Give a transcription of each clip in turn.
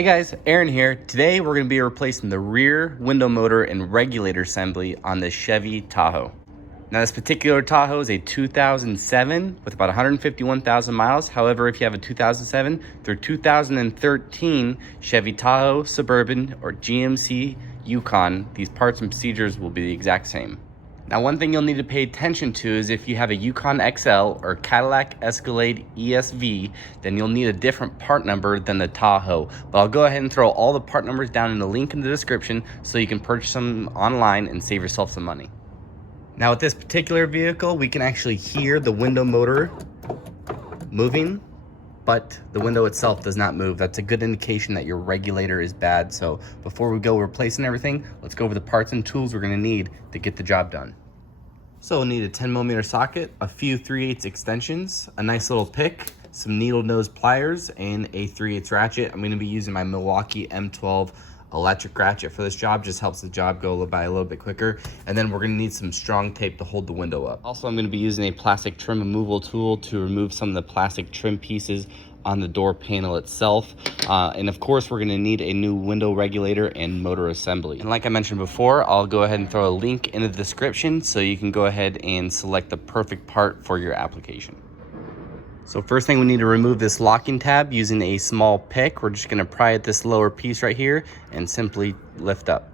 Hey guys, Aaron here. Today we're going to be replacing the rear window motor and regulator assembly on this Chevy Tahoe. Now this particular Tahoe is a 2007 with about 151,000 miles. However, if you have a 2007 through 2013 Chevy Tahoe Suburban or GMC Yukon, these parts and procedures will be the exact same. Now, one thing you'll need to pay attention to is if you have a Yukon XL or Cadillac Escalade ESV, then you'll need a different part number than the Tahoe. But I'll go ahead and throw all the part numbers down in the link in the description so you can purchase them online and save yourself some money. Now, with this particular vehicle, we can actually hear the window motor moving, but the window itself does not move. That's a good indication that your regulator is bad. So before we go replacing everything, let's go over the parts and tools we're gonna need to get the job done. So we'll need a 10mm socket, a few 3/8 extensions, a nice little pick, some needle nose pliers, and a 3/8 ratchet. I'm gonna be using my Milwaukee M12 electric ratchet for this job. Just helps the job go by a little bit quicker. And then we're gonna need some strong tape to hold the window up. Also, I'm gonna be using a plastic trim removal tool to remove some of the plastic trim pieces on the door panel itself. And of course, we're gonna need a new window regulator and motor assembly. And like I mentioned before, I'll go ahead and throw a link in the description so you can go ahead and select the perfect part for your application. So first thing, we need to remove this locking tab using a small pick. We're just gonna pry at this lower piece right here and simply lift up.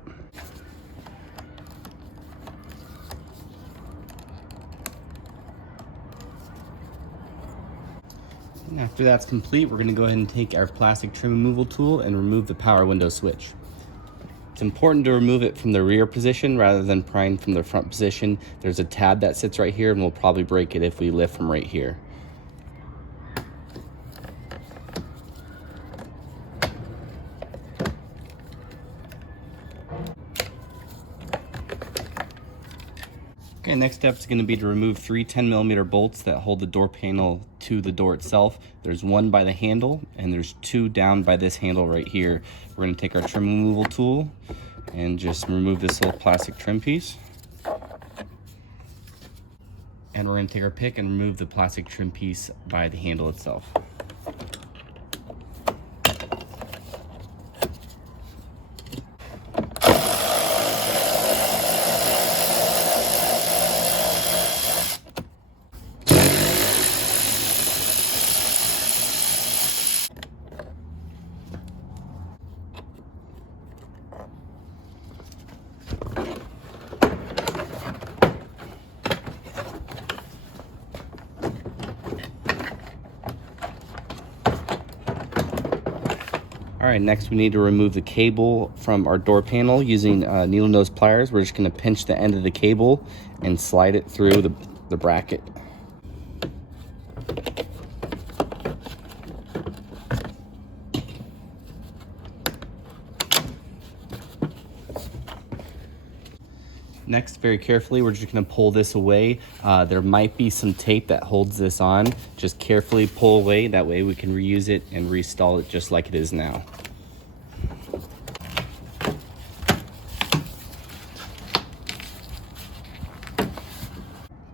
And after that's complete, we're gonna go ahead and take our plastic trim removal tool and remove the power window switch. It's important to remove it from the rear position rather than prying from the front position. There's a tab that sits right here and we'll probably break it if we lift from right here. Okay, next step is going to be to remove 3 10mm bolts that hold the door panel to the door itself. There's one by the handle and there's 2 down by this handle right here. We're going to take our trim removal tool and just remove this little plastic trim piece. And we're going to take our pick and remove the plastic trim piece by the handle itself. All right, next we need to remove the cable from our door panel using needle nose pliers. We're just gonna pinch the end of the cable and slide it through the bracket. Next, very carefully, we're just gonna pull this away. There might be some tape that holds this on. Just carefully pull away. That way we can reuse it and reinstall it just like it is now.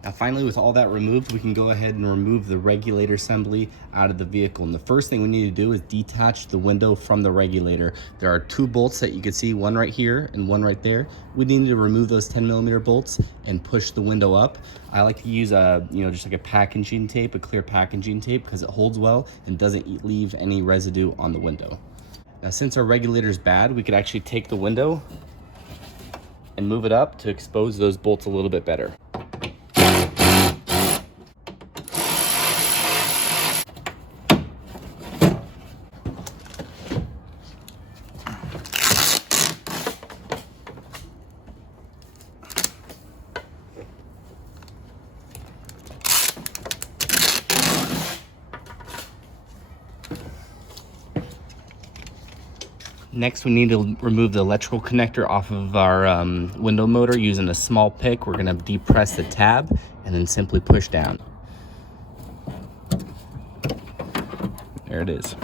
Now finally, with all that removed, we can go ahead and remove the regulator assembly out of the vehicle. And the first thing we need to do is detach the window from the regulator. There are 2 bolts that you can see, one right here and one right there. We need to remove those 10mm bolts and push the window up. I like to use just like a packaging tape, a clear packaging tape, because it holds well and doesn't leave any residue on the window. Now, since our regulator is bad, we could actually take the window and move it up to expose those bolts a little bit better. Next, we need to remove the electrical connector off of our window motor using a small pick. We're gonna depress the tab and then simply push down. There it is.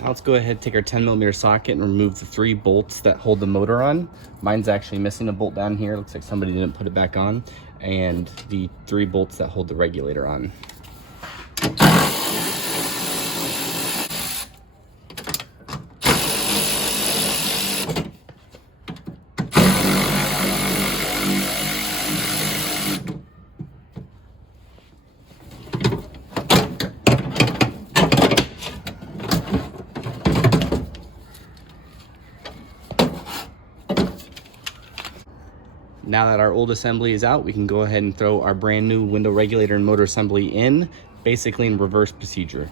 Now let's go ahead and take our 10mm socket and remove the 3 bolts that hold the motor on. Mine's actually missing a bolt down here. Looks like somebody didn't put it back on. And the 3 bolts that hold the regulator on. Now that our old assembly is out, we can go ahead and throw our brand new window regulator and motor assembly in, basically in reverse procedure.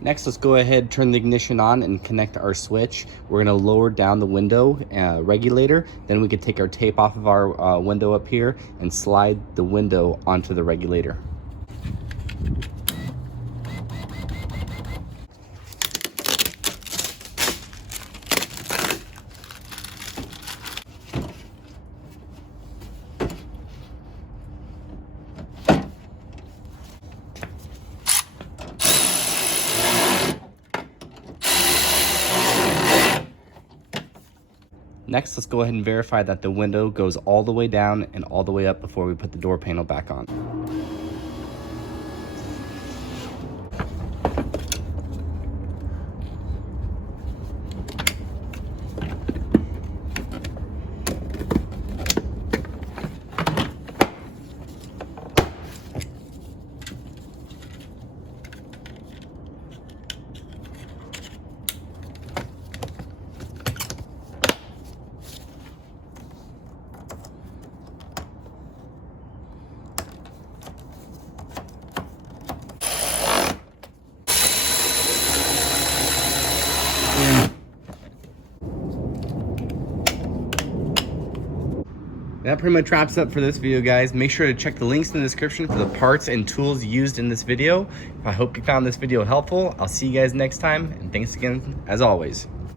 Next, let's go ahead, turn the ignition on and connect our switch. We're gonna lower down the window regulator. Then we could take our tape off of our window up here and slide the window onto the regulator. Next, let's go ahead and verify that the window goes all the way down and all the way up before we put the door panel back on. That pretty much wraps up for this video, guys. Make sure to check the links in the description for the parts and tools used in this video. I hope you found this video helpful. I'll see you guys next time, and thanks again as always.